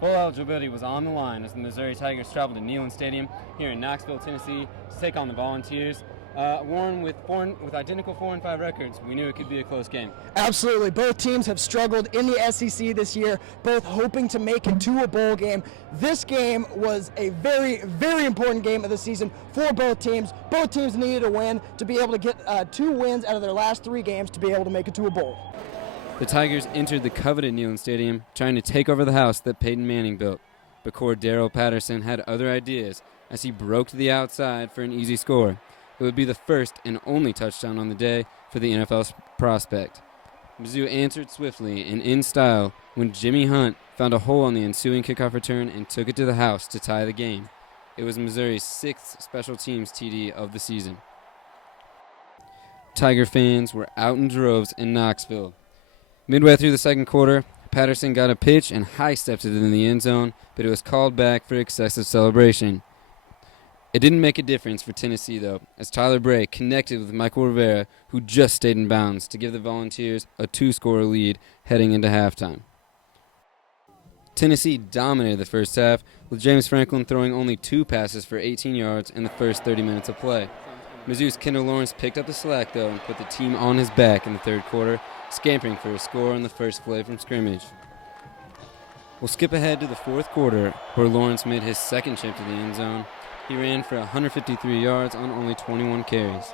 Bowl eligibility was on the line as the Missouri Tigers traveled to Neyland Stadium here in Knoxville, Tennessee to take on the Volunteers. Warren, with identical 4-5 records, we knew it could be a close game. Absolutely. Both teams have struggled in the SEC this year, both hoping to make it to a bowl game. This game was a very, very important game of the season for both teams. Both teams needed a win to be able to get 2 wins out of their last 3 games to be able to make it to a bowl. The Tigers entered the coveted Neyland Stadium trying to take over the house that Peyton Manning built. But Cordero Patterson had other ideas as he broke to the outside for an easy score. It would be the first and only touchdown on the day for the NFL prospect. Mizzou answered swiftly and in style when Jimmy Hunt found a hole on the ensuing kickoff return and took it to the house to tie the game. It was Missouri's 6th special teams TD of the season. Tiger fans were out in droves in Knoxville. Midway through the second quarter, Patterson got a pitch and high-stepped it in the end zone, but it was called back for excessive celebration. It didn't make a difference for Tennessee, though, as Tyler Bray connected with Michael Rivera, who just stayed in bounds to give the Volunteers a 2-score lead heading into halftime. Tennessee dominated the first half, with James Franklin throwing only 2 passes for 18 yards in the first 30 minutes of play. Mizzou's Kendall Lawrence picked up the slack, though, and put the team on his back in the third quarter, scampering for a score on the first play from scrimmage. We'll skip ahead to the fourth quarter, where Lawrence made his second trip to the end zone. He ran for 153 yards on only 21 carries.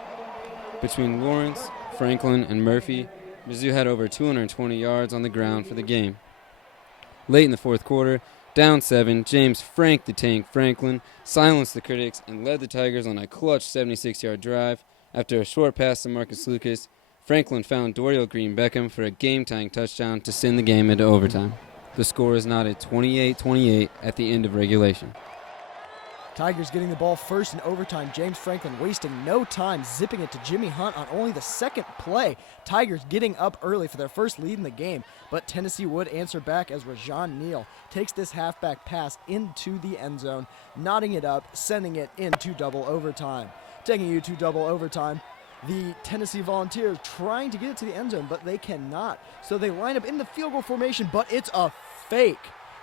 Between Lawrence, Franklin, and Murphy, Mizzou had over 220 yards on the ground for the game. Late in the fourth quarter, down 7, James Frank the Tank Franklin silenced the critics and led the Tigers on a clutch 76-yard drive. After a short pass to Marcus Lucas, Franklin found Dorial Green Beckham for a game-tying touchdown to send the game into overtime. The score is knotted 28-28 at the end of regulation. Tigers getting the ball first in overtime. James Franklin wasting no time, zipping it to Jimmy Hunt on only the second play. Tigers getting up early for their first lead in the game, but Tennessee would answer back as Rajon Neal takes this halfback pass into the end zone, knotting it up, sending it into double overtime. Taking you to double overtime, the Tennessee Volunteers trying to get it to the end zone, but they cannot. So they line up in the field goal formation, but it's a fake.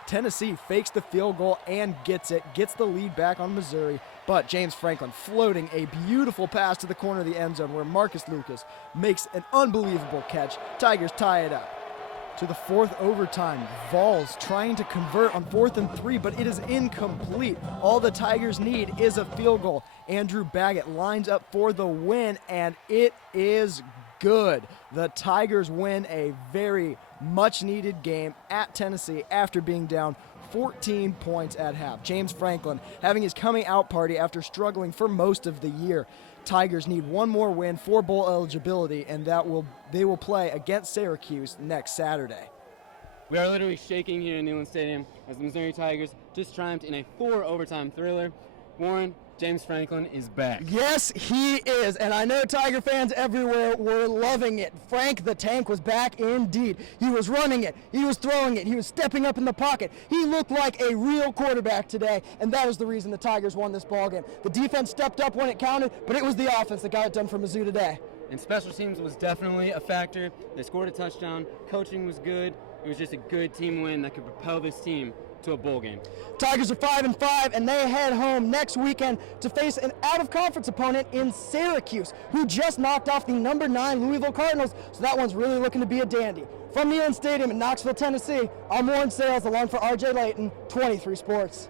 Tennessee fakes the field goal and gets it, gets the lead back on Missouri, but James Franklin floating a beautiful pass to the corner of the end zone where Marcus Lucas makes an unbelievable catch. Tigers tie it up. To the fourth overtime, Vols trying to convert on 4th and 3, but it is incomplete. All the Tigers need is a field goal. Andrew Baggett lines up for the win, and it is good. The Tigers win a very much-needed game at Tennessee after being down 14 points at half. James Franklin having his coming-out party after struggling for most of the year. Tigers need one more win for bowl eligibility, and they will play against Syracuse next Saturday. We are literally shaking here in Neyland Stadium as the Missouri Tigers just triumphed in a 4-overtime thriller. Warren, James Franklin is back. Yes, he is, and I know Tiger fans everywhere were loving it. Frank the Tank was back indeed. He was running it, he was throwing it, he was stepping up in the pocket. He looked like a real quarterback today, and that is the reason the Tigers won this ballgame. The defense stepped up when it counted, but it was the offense that got it done for Mizzou today. And special teams was definitely a factor. They scored a touchdown, coaching was good. It was just a good team win that could propel this team to a bowl game. Tigers are 5-5, and they head home next weekend to face an out-of-conference opponent in Syracuse, who just knocked off the number 9 Louisville Cardinals, so that one's really looking to be a dandy. From Neyland Stadium in Knoxville, Tennessee, I'm Warren Sayles, along for R.J. Layton, 23 Sports.